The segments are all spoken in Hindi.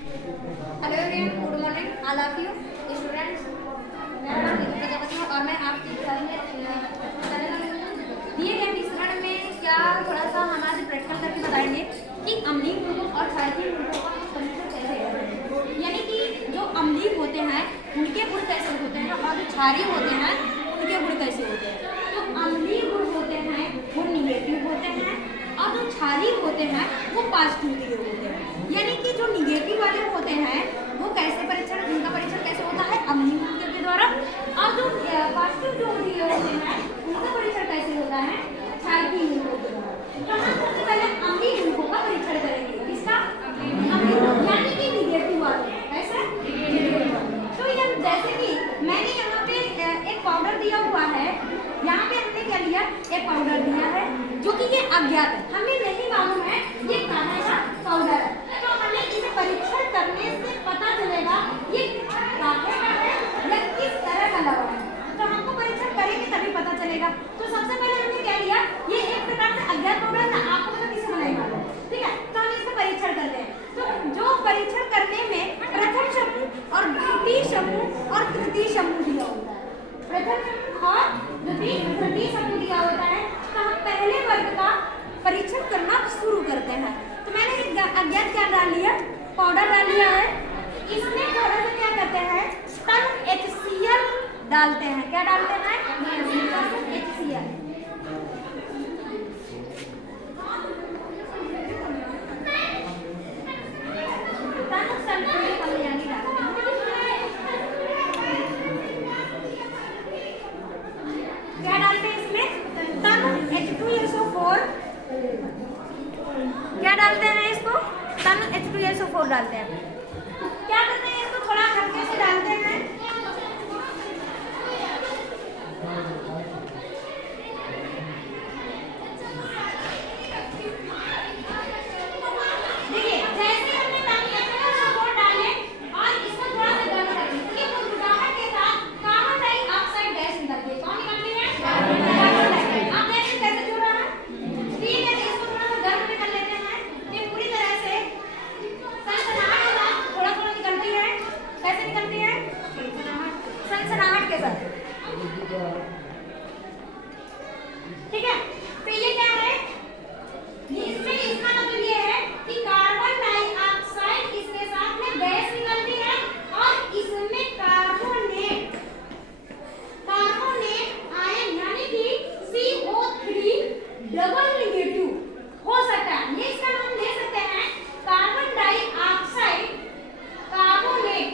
Hello everyone, good morning all of you students. मेरा नाम नीतू प्रजापति है और मैं आपकी दिए गए मिश्रण में क्या थोड़ा सा हमारे प्रैक्टिकल करके बताएंगे कि अम्लीय गुणों और क्षारीय गुणों का समीकरण कैसे है। यानी कि जो अम्लीय होते हैं उनके गुण कैसे होते हैं और जो क्षारीय होते हैं उनके गुण कैसे होते हैं। तो अम्लीय गुण होते हैं वो निगेटिव होते हैं और जो क्षारीय होते हैं वो पॉजिटिव होते हैं। यानी कि जो निगेटिव वाले होते हैं वो कैसे परीक्षण, उनका परीक्षण कैसे होता है अम्लीय गुण के द्वारा, और जो पॉजिटिव जो दिए होते हैं उनका परीक्षण कैसे होता है क्षारीय गुणों के द्वारा। तो हम सबसे पहले अम्लीय गुणों का परीक्षण करेंगे। किसका? यानी कि निगेटिव वाले। कैसे? तो ये जैसे कि मैंने यहाँ पे एक पाउडर दिया हुआ है, यहाँ पे हमने क्या लिया, एक पाउडर दिया है जो कि ये अज्ञात है, हमें नहीं मालूम है ये कहाँ का पाउडर है। तो हमें इसे परीक्षण करने से पता चलेगा ये कहाँ का है या किस तरह का लगा है। तो हमको परीक्षण करेंगे तभी पता चलेगा। तो सबसे पहले हमने क्या लिया, ये एक प्रकार से अज्ञात पाउडर ना, आपको पता किसे बनाएगा, ठीक है। तो हम इसका परीक्षण करते हैं। तो जो परीक्षण करने में प्रथम समूह और द्वितीय समूह और तृतीय समूह दिया होता है, प्रथम समूह और तृतीय समूह दिया होता है। तो हम पहले वर्ग का परीक्षण करना शुरू करते हैं। तो मैंने अज्ञात क्या डाल लिया, पाउडर डाल लिया है। इसमें थोड़ा सा क्या करते हैं, टन HCl डालते हैं। क्या डालते हैं? HCl। क्या डालते हैं इसमें? Ton H2SO4। क्या डालते हैं इसको? टन H2SO4 डालते हैं। क्या करते हैं इसको थोड़ा हल्के से डालते हैं। देखिए जैसे हमने टन H2SO4 डाले और इसको थोड़ा सा गर्म कर दिया, ये बुझाहट के साथ कार्बन डाइऑक्साइड गैस निकलती है। कौन निकलती है? Carbon dioxide. आप देखिए कैसे जुड़ रहा है, ठीक है। इसको थोड़ा सा गर्म भी कर लेते हैं। ये पूरी तरह से सनसनाहट के साथ थोड़ा थोड़ा निकलती है। कैसे निकलती है? सनसनाहट के साथ, ठीक है। तो ये क्या है, इसमें इसका मतलब ये है कि कार्बन डाइऑक्साइड इसके साथ में गैस निकलती है और इसमें कार्बोनेट आयन यानी कि CO3 डबल नेगेटिव हो सकता है। ये इसका नाम दे सकते हैं carbon dioxide carbonate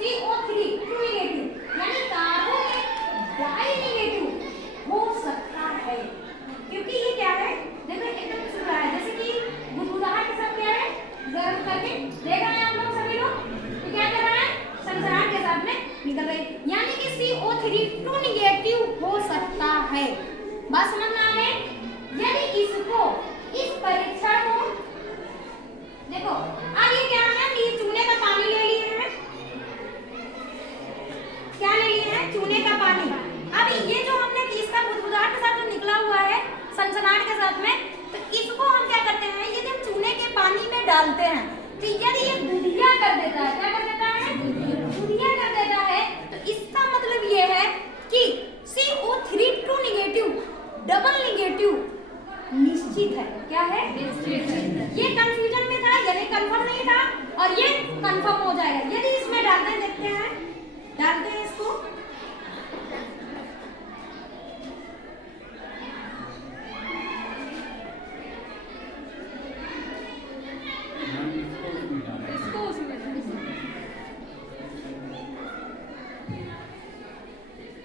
CO3 two negative, यानी कार्बोनेट डाई नेगेटिव हो सकता है। क्योंकि ये क्या है, देखो एकदम सुन रहा है, जैसे कि बुझबुझाहट के साथ क्या है, गर्म करके देख रहे हैं आप लोग सभी लोग, तो क्या कर रहा है, सनसनाहट के साथ में निकल रही है। यानी कि CO3 टू नेगेटिव हो सकता है। बात समझ में आ गई? यदि इसको इस परीक्षण को देखो, अब ये क्या है कि चूने का पानी ले लिए हैं। क्या ले लिए हैं? चूने का पानी। अब ये जो हमने इसका बुझबुझाहट के साथ जो निकला हुआ है सनसनाहट के साथ में, तो इसको हम क्या करते हैं, ये जब चूने के पानी में डालते हैं तो यदि ये दूधिया कर देता है, क्या कर देता है, दूधिया कर देता है, तो इसका मतलब ये है कि CO3 two negative double negative निश्चित है। क्या है? ये कंफ्यूजन में था, यानी कंफर्म नहीं था, और ये कंफर्म हो जाएगा यदि इसमें डालते हैं। देखते हैं, डालते हैं इसको।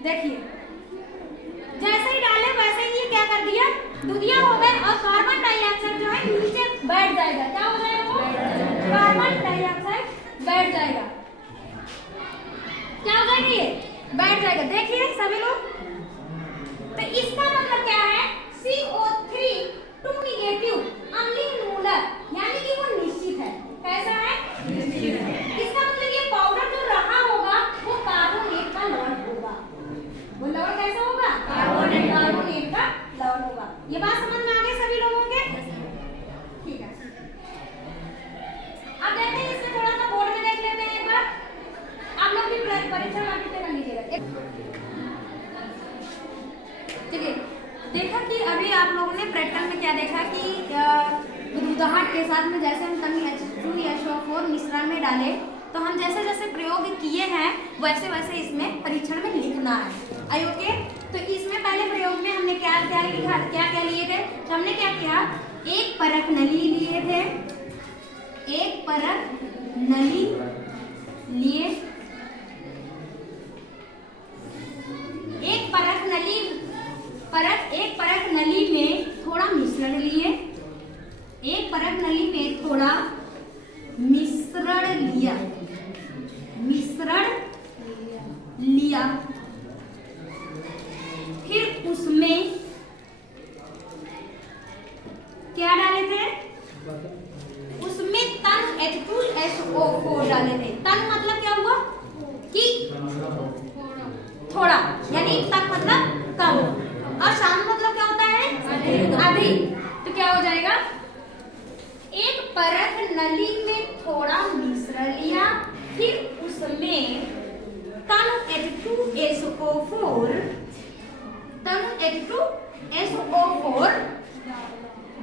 देखिए जैसे ही डाले वैसे ही ये क्या कर दिया, दूधिया हो गए और कार्बन डाइऑक्साइड जो है नीचे बैठ जाएगा। क्या हो जाएगा वो? कार्बन डाइऑक्साइड बैठ जाएगा। क्या हो जाएगा? ये बैठ जाएगा। देखिए सभी लोग, तो इसका मतलब क्या है, CO3 टू नेगेटिव अम्लीय मूलक, यानी कि वो निश्चित है। कैसा है? निश्चित है। इसका मतलब ये पाउडर जो रहा होगा वो कार्बोनेट का लवण होगा। वो लवण कैसा होगा? कार्बोनेट का लवण होगा। ये बात समझ में आ गई सभी लोगों के? ठीक है। अब देखते हैं इसमें थोड़ा सा बोर्ड प्रैक्टिकल में क्या देखा कि गुदगुदाहट के साथ में जैसे हम तनी H2SO4 मिश्रण में डाले तो हम जैसे जैसे प्रयोग किए हैं वैसे वैसे इसमें परीक्षण में लिखना है। आई ओके। तो इसमें पहले प्रयोग में हमने क्या क्या लिखा, क्या क्या लिए थे? तो हमने क्या किया, एक परत नली लिए थे, एक परत नली लिए, एक परत नली में थोड़ा मिश्रण लिए, एक परत नली में थोड़ा मिश्रण लिया, फिर उसमें क्या डाले थे? उसमें तन H2SO4 डाले थे। तन मतलब क्या हुआ कि थोड़ा, यानी तन मतलब कम, और शाम मतलब क्या होता है? अधिक। तो क्या हो जाएगा, एक परत नली में थोड़ा मिश्रण लिया, फिर उसमें तन H2SO4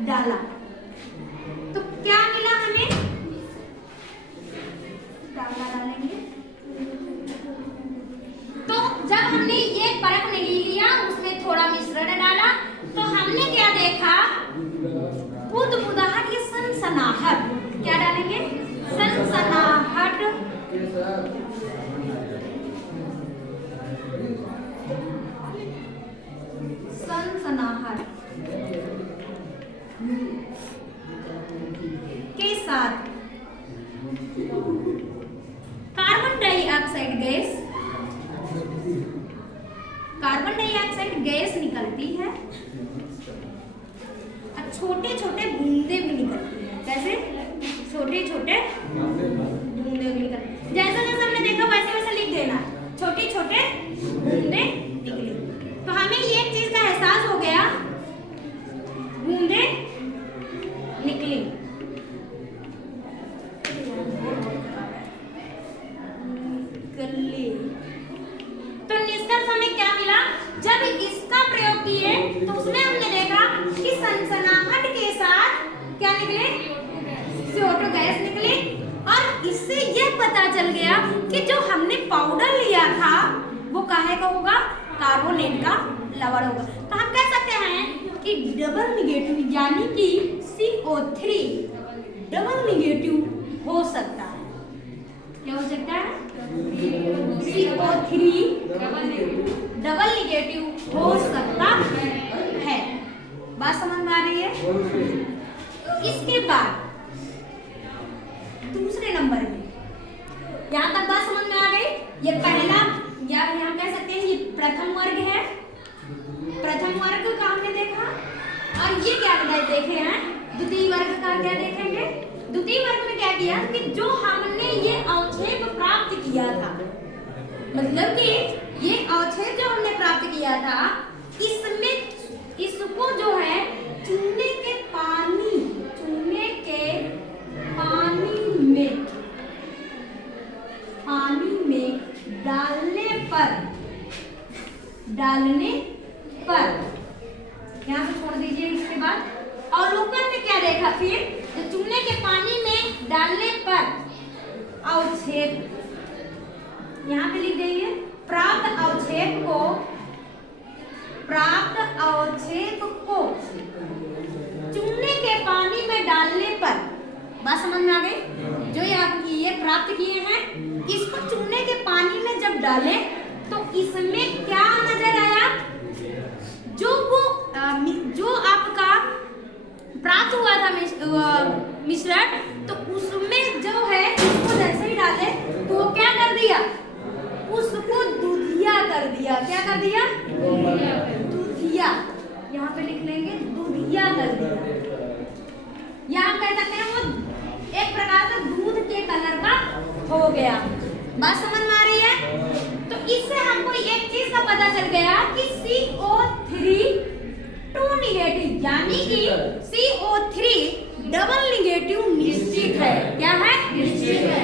डाला तो क्या मिला हमें? डालेंगे तो जब हमने ये परत नली लिया, उसमें थोड़ा मिश्रण डाला, तो हमने क्या देखा? बुदबुदाहट, ये सनसनाहट। क्या डालेंगे? सनसनाहट। सनसनाहट के साथ कार्बन डाइऑक्साइड गैस निकलती है, और छोटे छोटे बूंदे भी निकलती है। कैसे? छोटे छोटे बूंदे भी निकलती है। जैसे जैसे हमने देखा वैसे वैसे लिख देना, छोटे छोटे बूंदे निकली। तो हमें ये एक चीज का एहसास हो गया, बूंदे निकली। तो निष्कर्ष हमें क्या मिला? जब इसका प्रयोग किए तो उसमें हमने देखा कि सनसनाहट के साथ क्या निकले? CO2 गैस निकली, और इससे यह पता चल गया कि जो हमने पाउडर लिया था वो काहे का होगा? कार्बोनेट का लवण होगा। तो हम कह सकते हैं कि डबल निगेटिव, यानी कि CO3 डबल निगेटिव हो सकता है। क्या हो सकता है? CO3 डबल निगेटिव हो सकता है। बात समझ में आ रही है? इसके बाद दूसरे नंबर में, यहाँ तक बात समझ में आ गई? ये पहला, या यहाँ कह सकते हैं ये प्रथम वर्ग है। प्रथम वर्ग का हमने देखा, और ये क्या देखे हैं? द्वितीय वर्ग का क्या देखेंगे? द्वितीय वर्ग में क्या किया कि जो हमने ये अवक्षेप प्राप्त किया था, मतलब कि ये अवक्षेप जो हमने प्राप्त किया था, इसमें इसको जो है चूने के पानी में डालने पर यहाँ पे छोड़ दीजिए। इसके बाद अवलोकन में क्या देखा? फिर तो चूने के पानी में डालने पर अवक्षेप, यहाँ पे लिख दीजिए, प्राप्त अवक्षेप को चूने के पानी में डालने पर, बात समझ में आ गई? जो ये प्राप्त किए हैं, इसको चूने के पानी में जब डालें तो इसमें क्या नजर आया? जो आपका प्राप्त हुआ था मिश्रण, तो उसमें जो है इसको जैसे ही डाले तो वो क्या कर दिया? उसको दूधिया कर दिया। क्या कर दिया? दूधिया। यहाँ पे लिख लेंगे, दूधिया कर दिया। यहाँ कह सकते हैं वो एक प्रकार से दूध के कलर का हो गया। बात समझ में आ रही है? तो इससे हमको एक चीज का पता चल गया कि CO3 2 निगेटिव, यानी कि CO3 डबल निगेटिव निश्चित है। क्या है? निश्चित है।